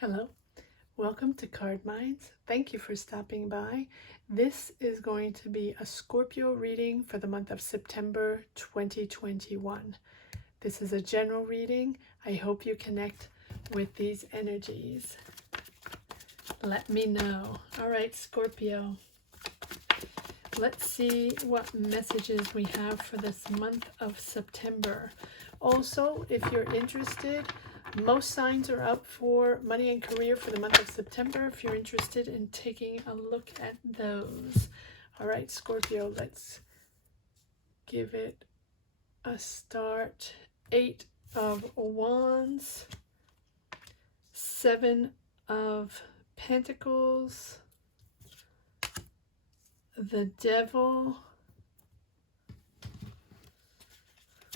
Hello, welcome to Card Minds. Thank you for stopping by. This is going to be a Scorpio reading for the month of September 2021. This is a general reading. I hope you connect with these energies. Let me know. All right, Scorpio. Let's see what messages we have for this month of September. Also, if you're interested, most signs are up for money and career for the month of September if you're interested in taking a look at those. All right, Scorpio, let's give it a start. 8 of Wands, 7 of Pentacles, the Devil,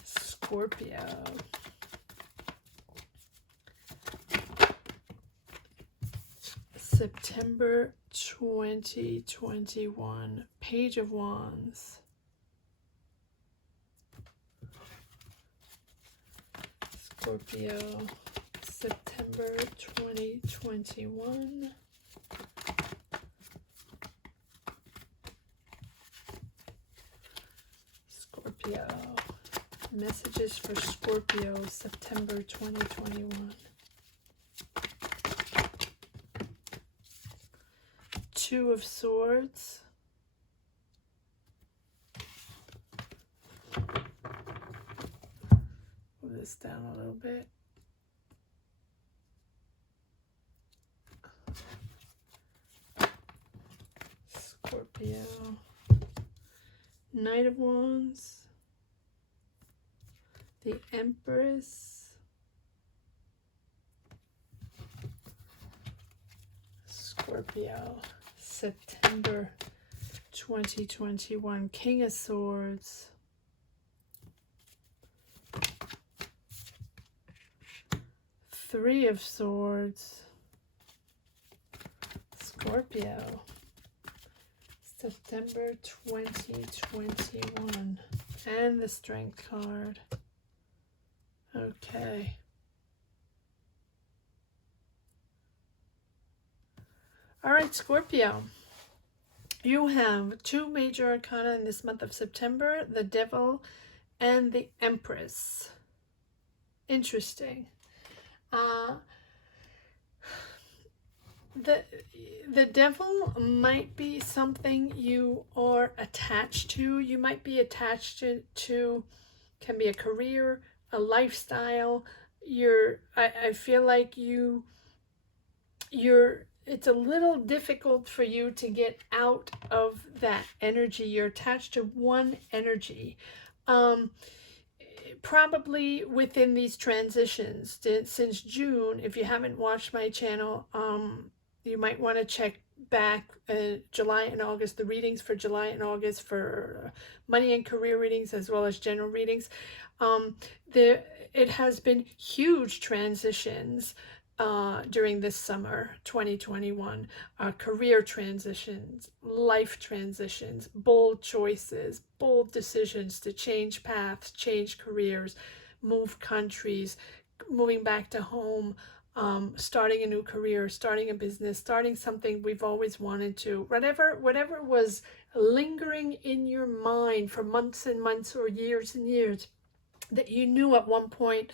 Scorpio. September 2021, Page of Wands. Scorpio, September 2021. Scorpio. Messages for Scorpio, September 2021. 2 of Swords. Move this down a little bit. Scorpio. Knight of Wands. The Empress. Scorpio. September 2021, King of Swords, Three of Swords, Scorpio, September 2021, and the Strength card. Okay. All right, Scorpio, you have 2 major arcana in this month of September, the Devil and the Empress. Interesting. The Devil might be something you are attached to. You might be attached to can be a career, a lifestyle. I feel like it's a little difficult for you to get out of that energy. You're attached to one energy. Probably within these transitions since June. If you haven't watched my channel, you might want to check back July and August, the readings for July and August for money and career readings as well as general readings. It has been huge transitions during this summer 2021, career transitions, life transitions, bold choices, bold decisions to change paths, change careers, move countries, moving back to home, starting a new career, starting a business, starting something we've always wanted to, whatever was lingering in your mind for months and months or years and years that you knew at one point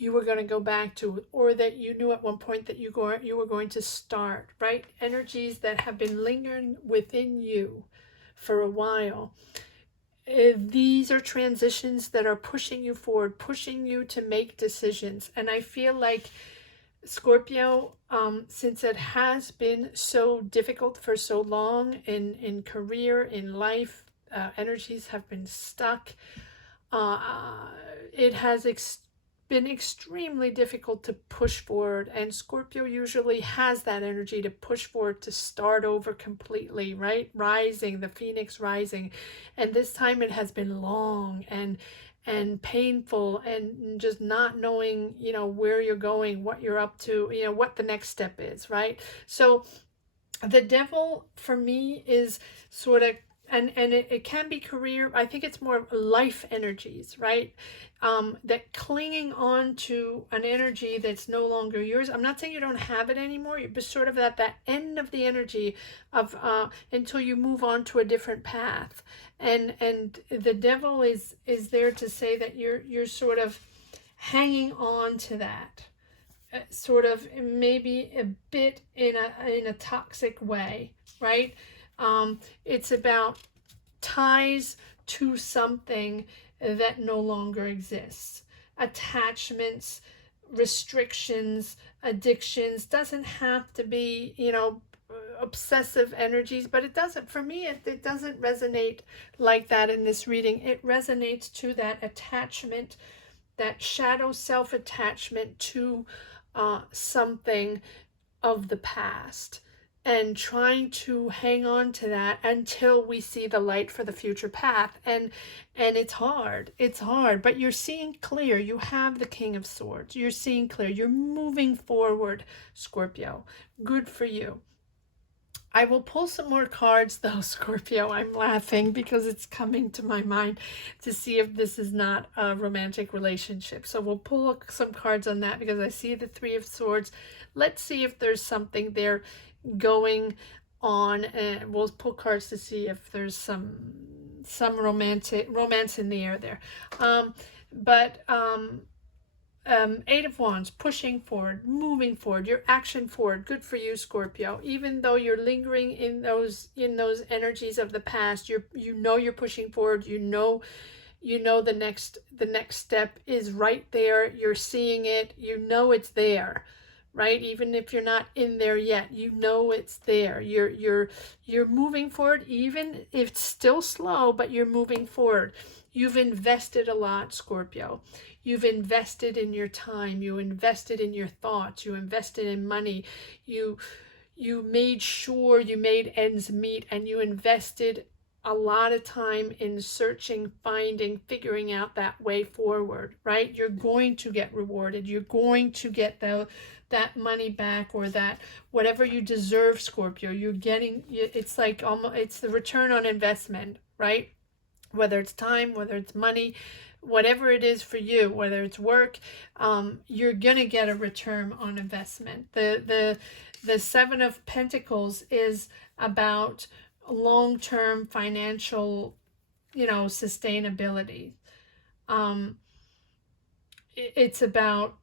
you were going to go back to, or that you knew at one point that you were going to start, right? Energies that have been lingering within you for a while. These are transitions that are pushing you forward, pushing you to make decisions. And I feel like Scorpio, since it has been so difficult for so long in career, in life, energies have been stuck. It has been extremely difficult to push forward, and Scorpio usually has that energy to push forward, to start over completely, right? Rising, the phoenix rising. And this time it has been long and painful, and just not knowing, where you're going, what you're up to, what the next step is, right? So the Devil for me is sort of and it can be career. I think it's more life energies, right? That clinging on to an energy that's no longer yours. I'm not saying you don't have it anymore. You're just sort of at that end of the energy of until you move on to a different path. And the devil is there to say that you're sort of hanging on to that, sort of maybe a bit in a toxic way, right? It's about ties to something that no longer exists. Attachments, restrictions, addictions, doesn't have to be, obsessive energies, but it doesn't, for me, it doesn't resonate like that in this reading. It resonates to that attachment, that shadow self-attachment to something of the past, and trying to hang on to that until we see the light for the future path. And it's hard, but you're seeing clear. You have the King of Swords. You're seeing clear. You're moving forward, Scorpio. Good for you. I will pull some more cards though, Scorpio. I'm laughing because it's coming to my mind to see if this is not a romantic relationship. So we'll pull some cards on that because I see the Three of Swords. Let's see if there's something there going on, and we'll pull cards to see if there's some romance in the air there. Eight of Wands, pushing forward, moving forward, your action forward. Good for you, Scorpio. Even though you're lingering in those energies of the past, you're pushing forward. You know the next step is right there. You're seeing it. You know it's there, right? Even if you're not in there yet, you know it's there. You're moving forward, even if it's still slow, but you're moving forward. You've invested a lot, Scorpio. You've invested in your time. You invested in your thoughts. You invested in money. You made sure you made ends meet, and you invested a lot of time in searching, finding, figuring out that way forward, right? You're going to get rewarded. You're going to get that money back, or that whatever you deserve, Scorpio. You're getting, it's like almost, it's the return on investment, right? Whether it's time, whether it's money, whatever it is for you, whether it's work, you're gonna get a return on investment. The Seven of Pentacles is about long-term financial, sustainability. It's about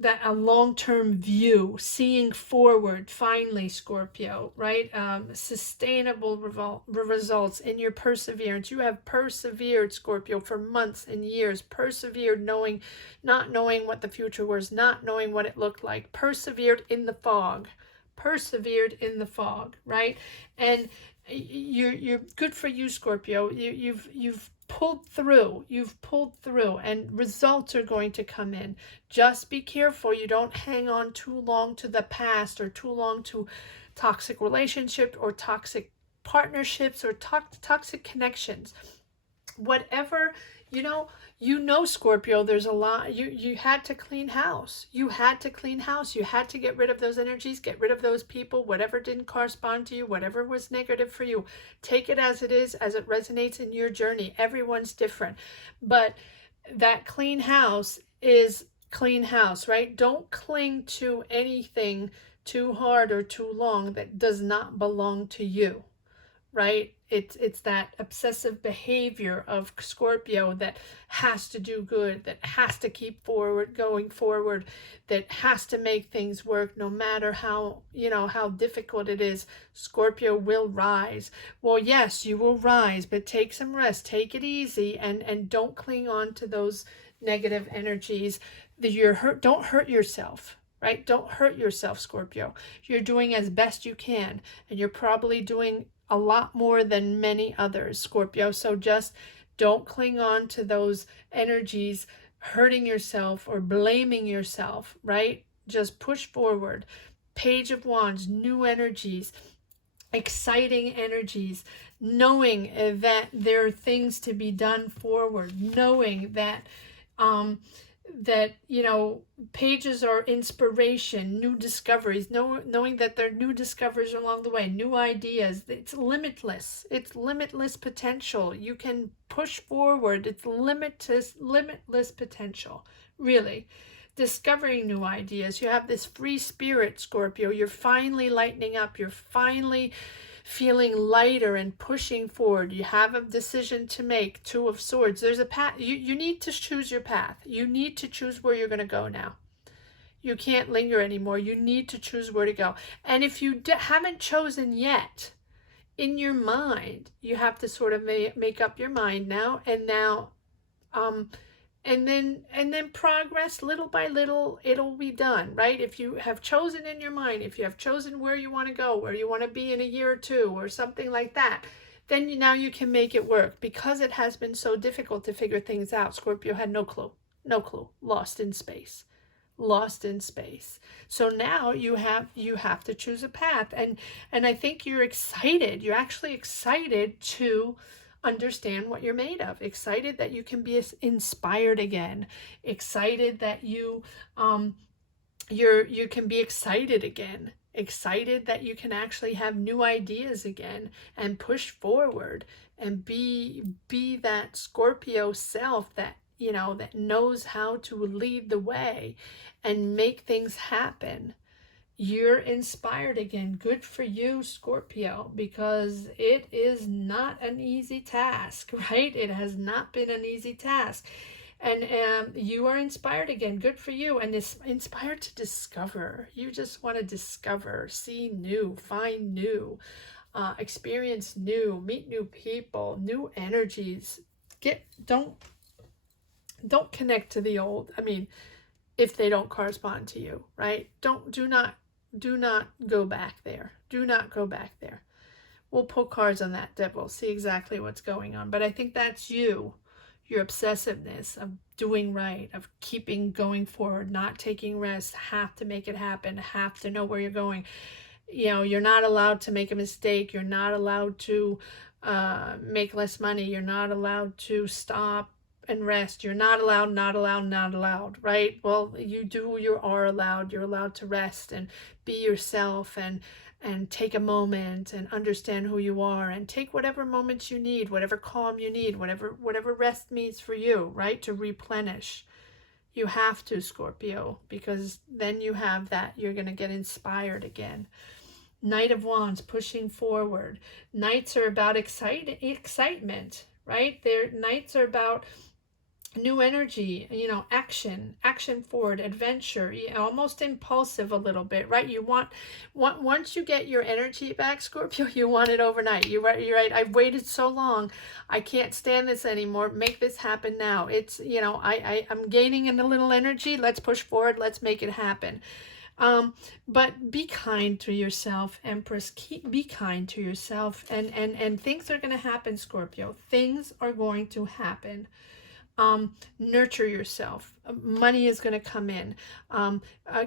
that a long-term view, seeing forward, finally, Scorpio, right? Sustainable results in your perseverance. You have persevered, Scorpio, for months and years. Persevered, not knowing what the future was, not knowing what it looked like. Persevered in the fog. Persevered in the fog, right? And you're good for you, Scorpio. You've pulled through. You've pulled through, and results are going to come in. Just be careful you don't hang on too long to the past, or too long to toxic relationships, or toxic partnerships, or toxic connections. Whatever, Scorpio, there's a lot. You had to clean house. You had to clean house. You had to get rid of those energies, get rid of those people, whatever didn't correspond to you, whatever was negative for you. Take it as it is, as it resonates in your journey. Everyone's different. But that clean house is clean house, right? Don't cling to anything too hard or too long that does not belong to you, right? It's that obsessive behavior of Scorpio that has to do good, that has to keep going forward, that has to make things work no matter how difficult it is. Scorpio will rise. Well, yes, you will rise, but take some rest, take it easy, and don't cling on to those negative energies. Don't hurt yourself. Right? Don't hurt yourself, Scorpio. You're doing as best you can, and you're probably doing a lot more than many others, Scorpio. So just don't cling on to those energies, hurting yourself or blaming yourself, right? Just push forward. Page of Wands, new energies, exciting energies, knowing that there are things to be done forward, knowing that that, you know, pages are inspiration, new discoveries, knowing that there are new discoveries along the way, new ideas. It's limitless. It's limitless potential. You can push forward. It's limitless potential, really. Discovering new ideas. You have this free spirit, Scorpio. You're finally lightening up. You're finally feeling lighter and pushing forward. You have a decision to make. Two of Swords. There's a path. You need to choose your path. You need to choose where you're going to go now. You can't linger anymore. You need to choose where to go. And if you haven't chosen yet, in your mind, you have to sort of make up your mind now. And now, and then progress little by little, it'll be done, right? If you have chosen in your mind, if you have chosen where you want to go, where you want to be in a year or two or something like that, then now you can make it work. Because it has been so difficult to figure things out, Scorpio had no clue, lost in space. So now you have to choose a path, and I think you're excited. You're actually excited to understand what you're made of, excited that you can be inspired again, excited that you can be excited again, excited that you can actually have new ideas again and push forward and be that Scorpio self that, you know, that knows how to lead the way and make things happen. You're inspired again. Good for you, Scorpio, because it is not an easy task, right? It has not been an easy task. And you are inspired again. Good for you. And it's inspired to discover. You just want to discover, see new, find new, experience new, meet new people, new energies. Don't connect to the old. I mean, if they don't correspond to you, right? Do not go back there. Do not go back there. We'll pull cards on that, Devil, see exactly what's going on. But I think that's you, your obsessiveness of doing right, of keeping going forward, not taking risks, have to make it happen, have to know where you're going. You know, you're not allowed to make a mistake. You're not allowed to make less money. You're not allowed to stop and rest. You're not allowed, right? Well, you are allowed. You're allowed to rest and be yourself and take a moment and understand who you are and take whatever moments you need, whatever calm you need, whatever rest means for you, right? To replenish. You have to, Scorpio, because then you have that. You're going to get inspired again. Knight of Wands, pushing forward. Knights are about excitement, right? Knights are about new energy, you know, action forward, adventure, almost impulsive a little bit, right? You want once you get your energy back, Scorpio, you want it overnight. You're right. I've waited so long. I can't stand this anymore. Make this happen now. It's, you know, I'm gaining in a little energy. Let's push forward. Let's make it happen. But be kind to yourself, Empress. Be kind to yourself, and things are going to happen, Scorpio. Things are going to happen. Nurture yourself. Money is going to come in.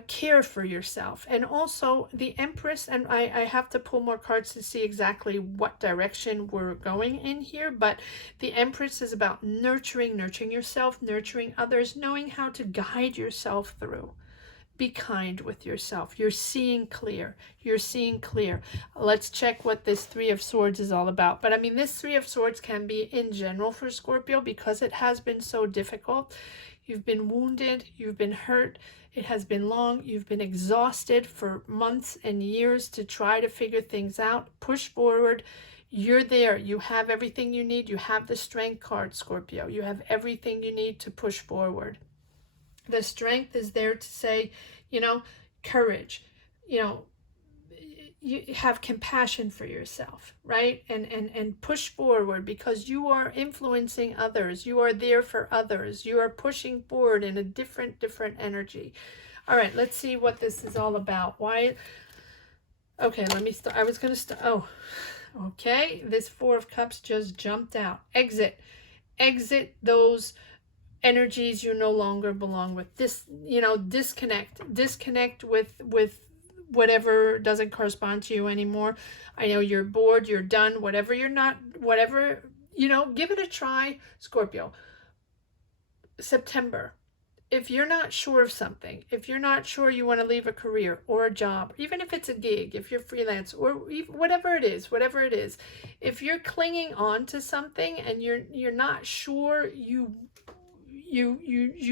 Care for yourself. And also the Empress, and I have to pull more cards to see exactly what direction we're going in here, but the Empress is about nurturing yourself, nurturing others, knowing how to guide yourself through. Be kind with yourself. You're seeing clear. You're seeing clear. Let's check what this Three of Swords is all about. But I mean, this Three of Swords can be in general for Scorpio because it has been so difficult. You've been wounded. You've been hurt. It has been long. You've been exhausted for months and years to try to figure things out. Push forward. You're there. You have everything you need. You have the Strength card, Scorpio. You have everything you need to push forward. The Strength is there to say, you know, courage, you know, you have compassion for yourself, right? And push forward because you are influencing others. You are there for others. You are pushing forward in a different energy. All right, let's see what this is all about. Why? Okay, let me start. I was going to start. Oh, okay. This Four of Cups just jumped out. Exit those energies you no longer belong with. This, you know, disconnect with whatever doesn't correspond to you anymore. I know you're bored, you're done, whatever, you know, give it a try, Scorpio. September, if you're not sure of something, if you're not sure you want to leave a career or a job, even if it's a gig, if you're freelance, or even whatever it is, if you're clinging on to something and you're not sure you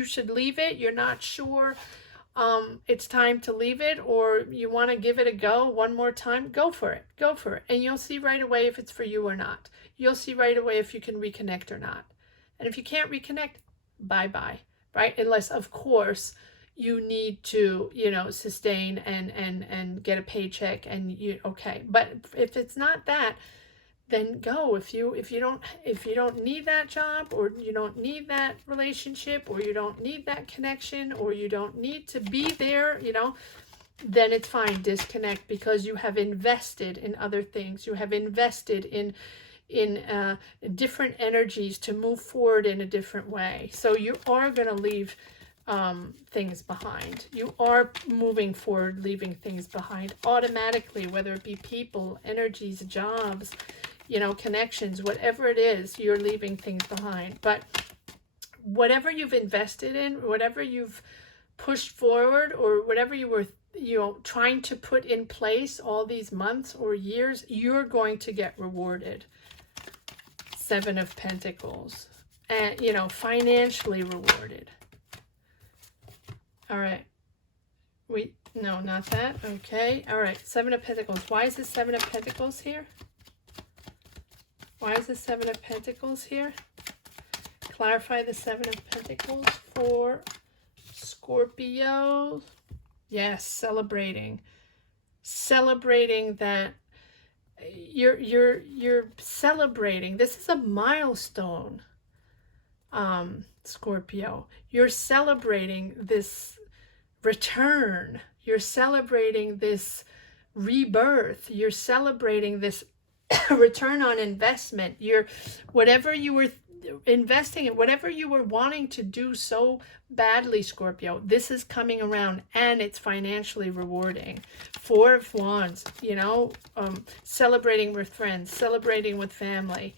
should leave it, you're not sure it's time to leave it, or you want to give it a go one more time, go for it. And you'll see right away if it's for you or not. You'll see right away if you can reconnect or not. And if you can't reconnect, bye-bye, right? Unless, of course, you need to, sustain and get a paycheck and okay. But if it's not that, then go. If you don't need that job, or you don't need that relationship, or you don't need that connection, or you don't need to be there, then it's fine. Disconnect, because you have invested in other things. You have invested in different energies to move forward in a different way. So you are going to leave things behind. You are moving forward, leaving things behind automatically, whether it be people, energies, jobs, connections, whatever it is, you're leaving things behind. But whatever you've invested in, whatever you've pushed forward, or whatever you were, trying to put in place all these months or years, you're going to get rewarded. Seven of Pentacles. And, financially rewarded. All right. No, not that. Okay. All right. Seven of Pentacles. Why is the Seven of Pentacles here? Why is the Seven of Pentacles here? Clarify the Seven of Pentacles for Scorpio. Yes, celebrating that you're celebrating. This is a milestone, Scorpio. You're celebrating this return. You're celebrating this rebirth. You're celebrating this return on investment. Whatever you were investing in, whatever you were wanting to do so badly, Scorpio, this is coming around and it's financially rewarding. Four of Wands, celebrating with friends, celebrating with family,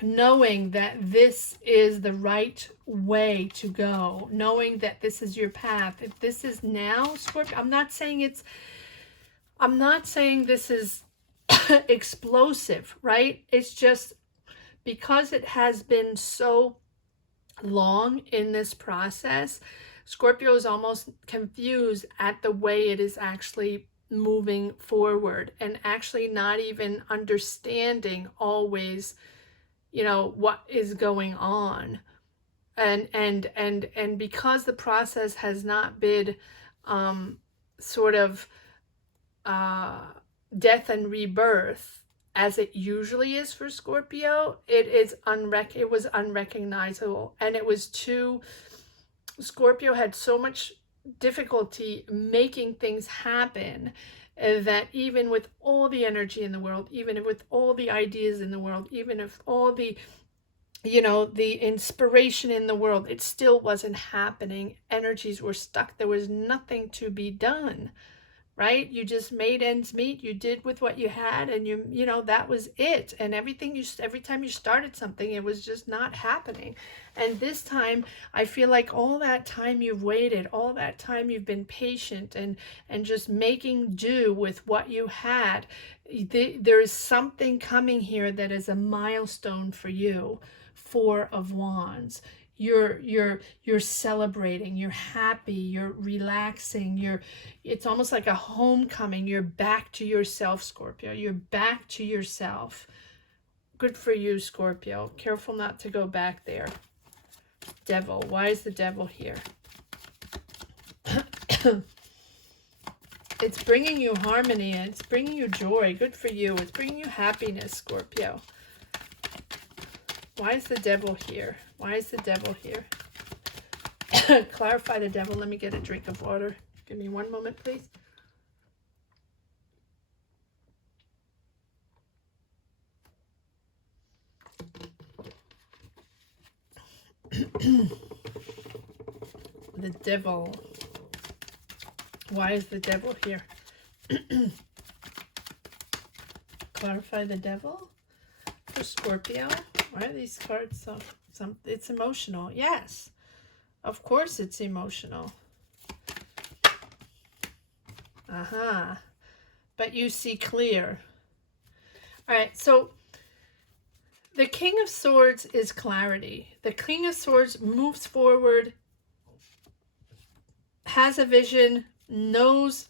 knowing that this is the right way to go, knowing that this is your path. If this is now, Scorpio, I'm not saying this is explosive, right? It's just because it has been so long in this process, Scorpio is almost confused at the way it is actually moving forward, and actually not even understanding always, what is going on. And because the process has not been sort of death and rebirth as it usually is for Scorpio, it was unrecognizable, and it was Scorpio had so much difficulty making things happen that even with all the energy in the world, even with all the ideas in the world, even if all the the inspiration in the world, it still wasn't happening. Energies were stuck. There was nothing to be done, right? You just made ends meet. You did with what you had, and that was it. And every time you started something, it was just not happening. And this time, I feel like all that time you've waited, all that time you've been patient and just making do with what you had, there is something coming here that is a milestone for you. Four of Wands. You're celebrating, you're happy, you're relaxing, it's almost like a homecoming. You're back to yourself, Scorpio. You're back to yourself. Good for you, Scorpio. Careful not to go back there. Devil. Why is the Devil here? It's bringing you harmony, and it's bringing you joy. Good for you. It's bringing you happiness, Scorpio. Why is the Devil here? Why is the Devil here? Clarify the Devil. Let me get a drink of water. Give me one moment, please. The Devil. Why is the Devil here? Clarify the Devil for Scorpio. Why are these cards so... it's emotional. Yes. Of course it's emotional. But you see clear. All right, so the King of Swords is clarity. The King of Swords moves forward, has a vision, knows,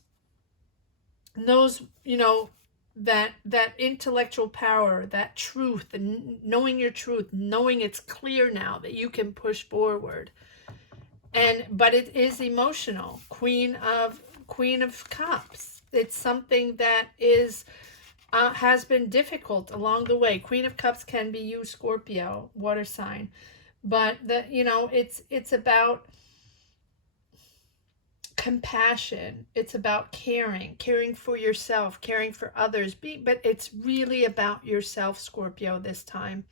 you know, that intellectual power, that truth, and knowing your truth, knowing it's clear now that you can push forward. But it is emotional. Queen of Cups. It's something that is has been difficult along the way. Queen of Cups can be you, Scorpio, water sign, but it's about compassion. It's about caring for yourself, caring for others. But it's really about yourself, Scorpio, this time.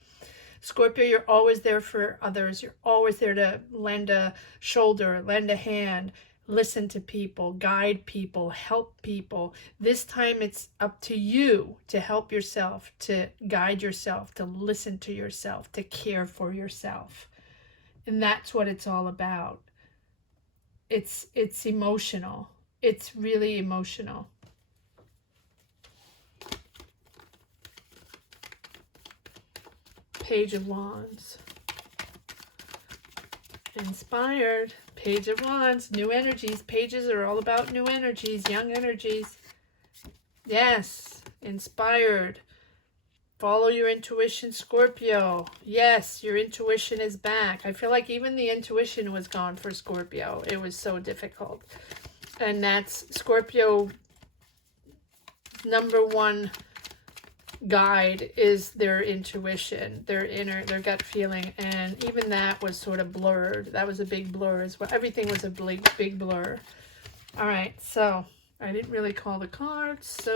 Scorpio, you're always there for others. You're always there to lend a shoulder, lend a hand, listen to people, guide people, help people. This time it's up to you to help yourself, to guide yourself, to listen to yourself, to care for yourself. And that's what it's all about. It's emotional. It's really emotional. Page of Wands. Inspired. Page of Wands. New energies. Pages are all about new energies, young energies. Yes. Inspired. Follow your intuition, Scorpio. Yes, your intuition is back. I feel like even the intuition was gone for Scorpio. It was so difficult. And that's Scorpio number one guide is their intuition, their gut feeling, and even that was sort of blurred. That was a big blur as well. Everything was a big blur. All right, so I didn't really call the cards,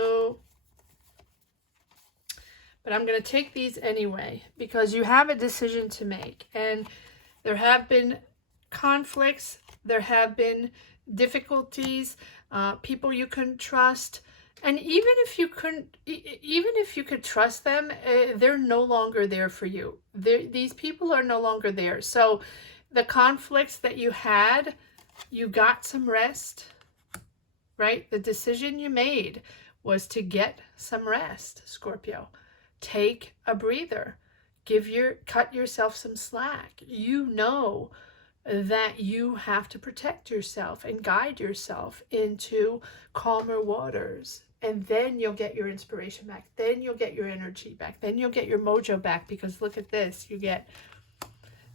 but I'm going to take these anyway because you have a decision to make, and there have been conflicts, there have been difficulties, people you can trust. And even if you could trust them, they're no longer there for you. These people are no longer there. So the conflicts that you had, you got some rest, right? The decision you made was to get some rest, Scorpio. Take a breather. Cut yourself some slack. You know that you have to protect yourself and guide yourself into calmer waters. And then you'll get your inspiration back. Then you'll get your energy back. Then you'll get your mojo back, because look at this. You get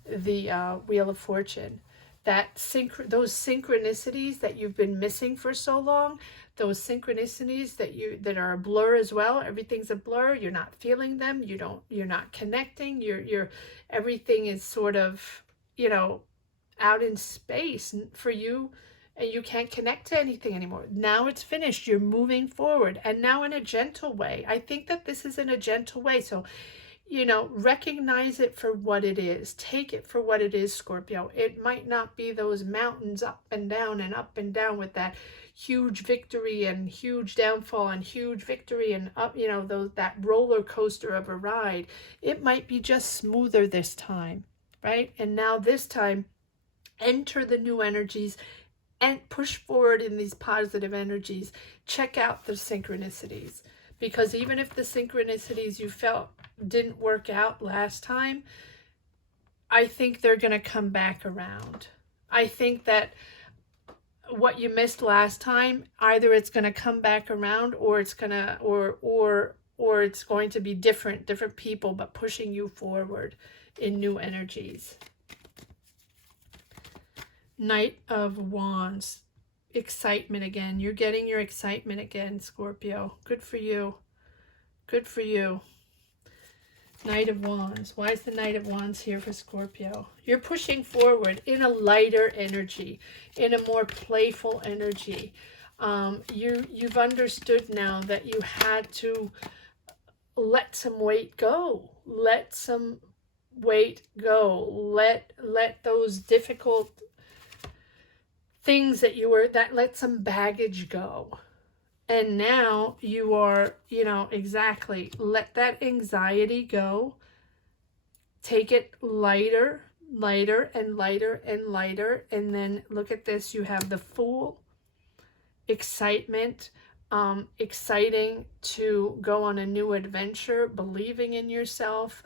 the Wheel of Fortune. Those synchronicities that you've been missing for so long, those synchronicities that are a blur as well. Everything's a blur. You're not feeling them. You're not connecting. Everything is sort of, out in space for you, and you can't connect to anything anymore. Now it's finished. You're moving forward, and now in a gentle way. I think that this is in a gentle way. So, recognize it for what it is. Take it for what it is, Scorpio. It might not be those mountains up and down with that huge victory and huge downfall and huge victory and up, that roller coaster of a ride. It might be just smoother this time, right? And now this time, enter the new energies and push forward in these positive energies. Check out the synchronicities, because even if the synchronicities you felt didn't work out last time, I think they're going to come back around. I think that what you missed last time, either it's going to come back around, or it's going to or it's going to be different people, but pushing you forward in new energies. Knight of Wands. Excitement again. You're getting your excitement again, Scorpio. Good for you. Good for you. Knight of Wands. Why is the Knight of Wands here for Scorpio? You're pushing forward in a lighter energy, in a more playful energy. You've understood now that you had to let some weight go. Let some weight go. Let those difficult things let some baggage go. And now you are, exactly, let that anxiety go. Take it lighter. lighter and lighter and lighter. And then look at this, you have the Fool, excitement, exciting to go on a new adventure, believing in yourself,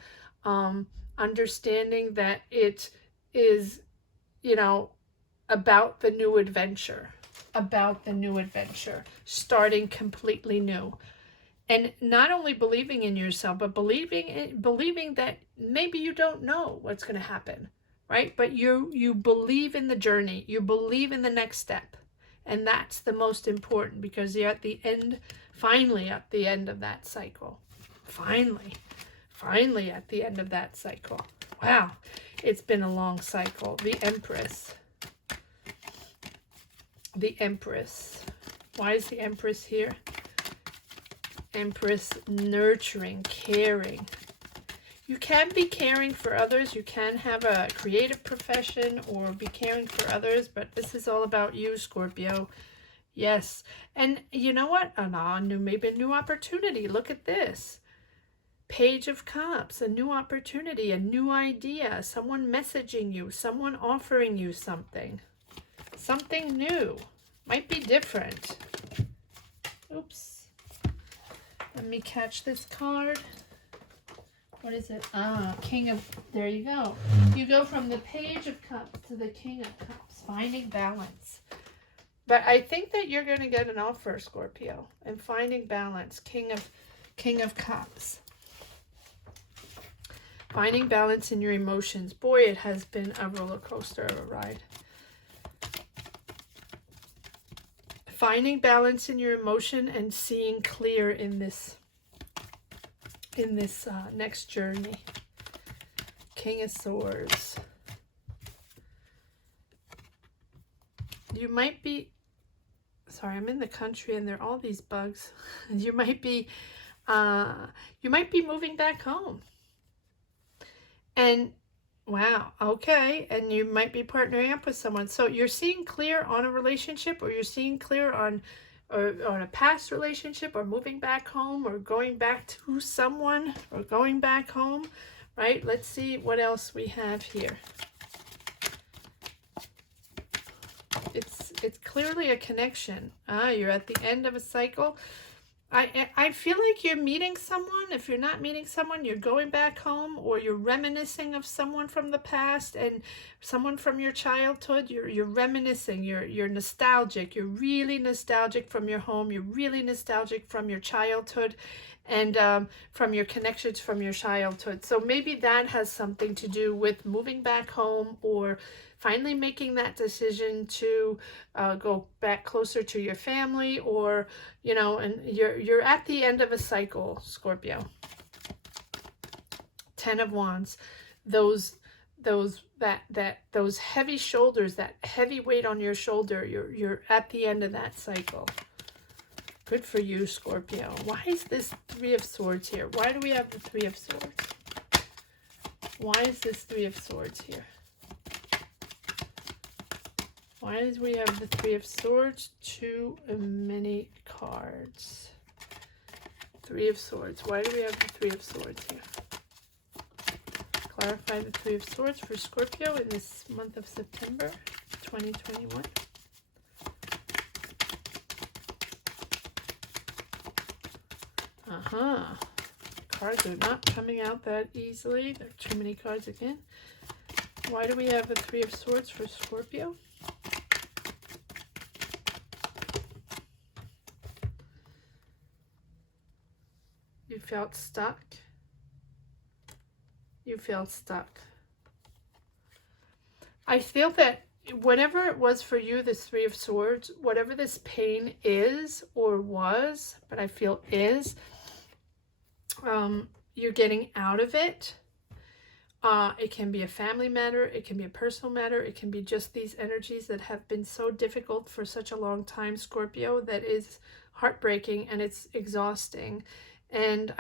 understanding that it is, you know, about the new adventure, starting completely new. And not only believing in yourself, but believing that maybe you don't know what's going to happen, right? But you believe in the journey, you believe in the next step. And that's the most important, because you're at the end, finally at the end of that cycle. Finally at the end of that cycle. Wow, it's been a long cycle. The Empress. The Empress. Why is the Empress here? Empress, nurturing, caring. You can be caring for others. You can have a creative profession or be caring for others, but this is all about you, Scorpio. Yes. And you know what? Maybe a new opportunity. Look at this. Page of Cups, a new opportunity, a new idea, someone messaging you, someone offering you something. Something new. Might be different. Oops. Let me catch this card. What is it? King of, there you go. You go from the Page of Cups to the King of Cups, finding balance. But I think that you're going to get an offer, Scorpio, and finding balance. King of Cups. Finding balance in your emotions. Boy, it has been a roller coaster of a ride. Finding balance in your emotion and seeing clear in this next journey. King of Swords. You might be, sorry, I'm in the country and there are all these bugs. You might be moving back home. And wow, okay, and you might be partnering up with someone. So you're seeing clear on a relationship, or you're seeing clear on a past relationship, or moving back home, or going back to someone, or going back home, right? Let's see what else we have here. It's clearly a connection. You're at the end of a cycle. I feel like you're meeting someone. If you're not meeting someone, you're going back home, or you're reminiscing of someone from the past and someone from your childhood. You're reminiscing. You're nostalgic. You're really nostalgic from your home. You're really nostalgic from your childhood, and from your connections from your childhood. So maybe that has something to do with moving back home, or finally making that decision to go back closer to your family, or, you know, and you're at the end of a cycle, Scorpio. 10 of Wands, those heavy shoulders, that heavy weight on your shoulder, you're at the end of that cycle. Good for you, Scorpio. Why is this Three of Swords here? Why do we have the Three of Swords? Why is this Three of Swords here? Why do we have the Three of Swords? Too many cards. Three of Swords. Why do we have the Three of Swords here? Clarify the Three of Swords for Scorpio in this month of September 2021. Cards are not coming out that easily. There are too many cards again. Why do we have the Three of Swords for Scorpio? You felt stuck. You felt stuck. I feel that whatever it was for you, this Three of Swords, whatever this pain is or was, but I feel is, you're getting out of it. It can be a family matter. It can be a personal matter. It can be just these energies that have been so difficult for such a long time, Scorpio, that is heartbreaking and it's exhausting. And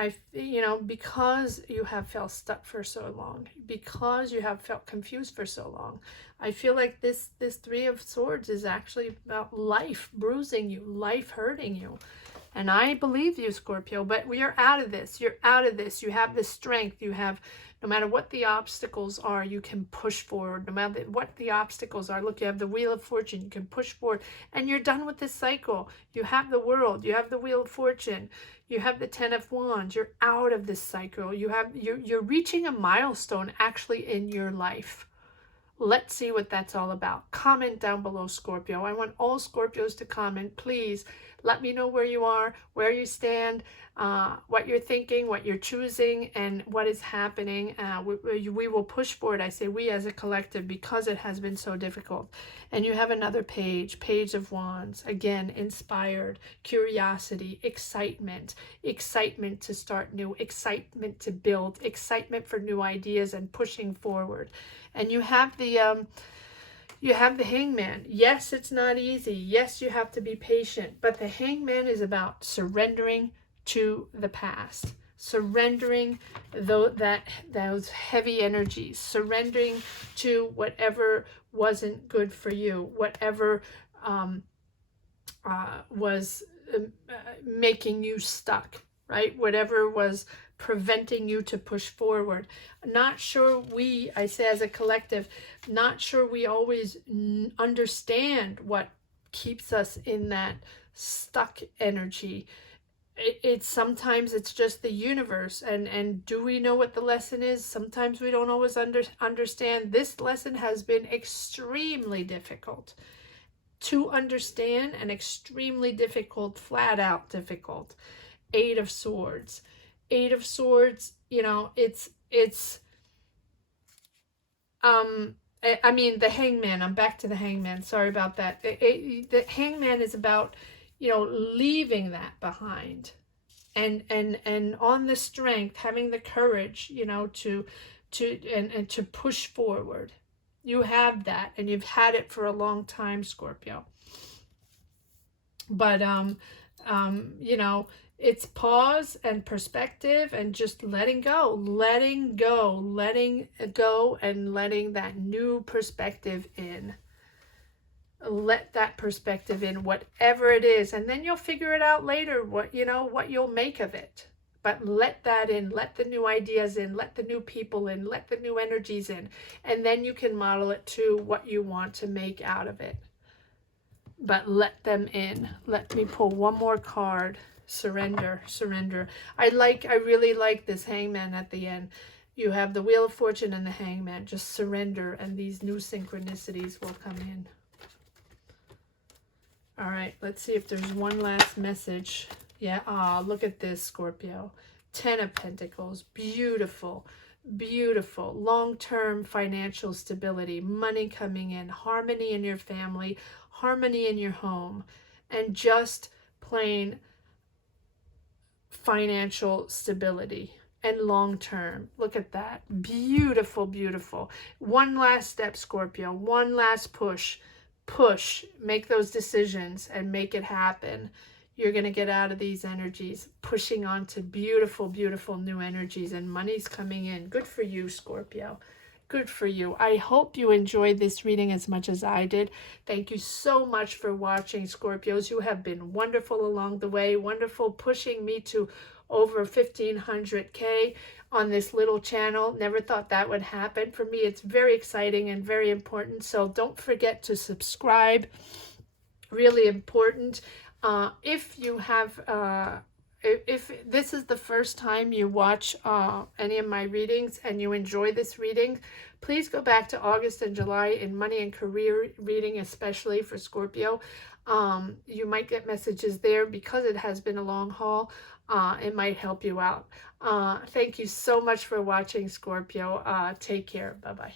because you have felt stuck for so long, because you have felt confused for so long, I feel like this Three of Swords is actually about life bruising you, life hurting you. And I believe you, Scorpio, but we are out of this. You're out of this. You have the strength. You have No matter what the obstacles are, you can push forward. No matter what the obstacles are, look, you have the Wheel of Fortune, you can push forward, and you're done with this cycle. You have the World, you have the Wheel of Fortune, you have the Ten of Wands. You're out of this cycle. You're reaching a milestone actually in your life. Let's see what that's all about. Comment down below, Scorpio. I want all Scorpios to comment. Please let me know where you are, where you stand, what you're thinking, what you're choosing, and what is happening. We will push forward. I say we as a collective, because it has been so difficult. And you have another page, Page of Wands. Again, inspired, curiosity, excitement, excitement to start new, excitement to build, excitement for new ideas and pushing forward. And you have the Hangman. Yes, it's not easy. Yes, you have to be patient. But the Hangman is about surrendering to the past, surrendering those heavy energies, surrendering to whatever wasn't good for you, whatever was making you stuck, right? Whatever was preventing you to push forward. Not sure I say as a collective, not sure we always understand what keeps us in that stuck energy. Sometimes it's just the universe, and do we know what the lesson is? Sometimes we don't always understand. This lesson has been extremely difficult to understand, and extremely difficult, flat out difficult. Eight of Swords. Eight of Swords, it's I mean, the Hangman, I'm back to the Hangman, sorry about that. The Hangman is about, leaving that behind, and on the strength, having the courage, to push forward. You have that, and you've had it for a long time, Scorpio. But it's pause and perspective, and just letting go, and letting that new perspective in. Let that perspective in, whatever it is, and then you'll figure it out later what you'll make of it. But let that in, let the new ideas in, let the new people in, let the new energies in, and then you can model it to what you want to make out of it. But let them in. Let me pull one more card. Surrender, surrender. I really like this Hangman at the end. You have the Wheel of Fortune and the Hangman. Just surrender, and these new synchronicities will come in. All right, let's see if there's one last message. Yeah, look at this, Scorpio. Ten of Pentacles. Beautiful, beautiful. Long-term financial stability, money coming in, harmony in your family, harmony in your home, and just plain financial stability and long-term. Look at that. Beautiful, beautiful. One last step, Scorpio. One last push. Make those decisions and make it happen. You're going to get out of these energies, pushing on to beautiful, beautiful new energies, and money's coming in. Good for you, Scorpio. Good for you. I hope you enjoyed this reading as much as I did. Thank you so much for watching, Scorpios. You have been wonderful along the way, wonderful, pushing me to over 1,500K on this little channel. Never thought that would happen. For me, it's very exciting and very important. So don't forget to subscribe. Really important. If you have... If this is the first time you watch any of my readings and you enjoy this reading, please go back to August and July in money and career reading, especially for Scorpio. You might get messages there because it has been a long haul. It might help you out. Thank you so much for watching, Scorpio. Take care. Bye-bye.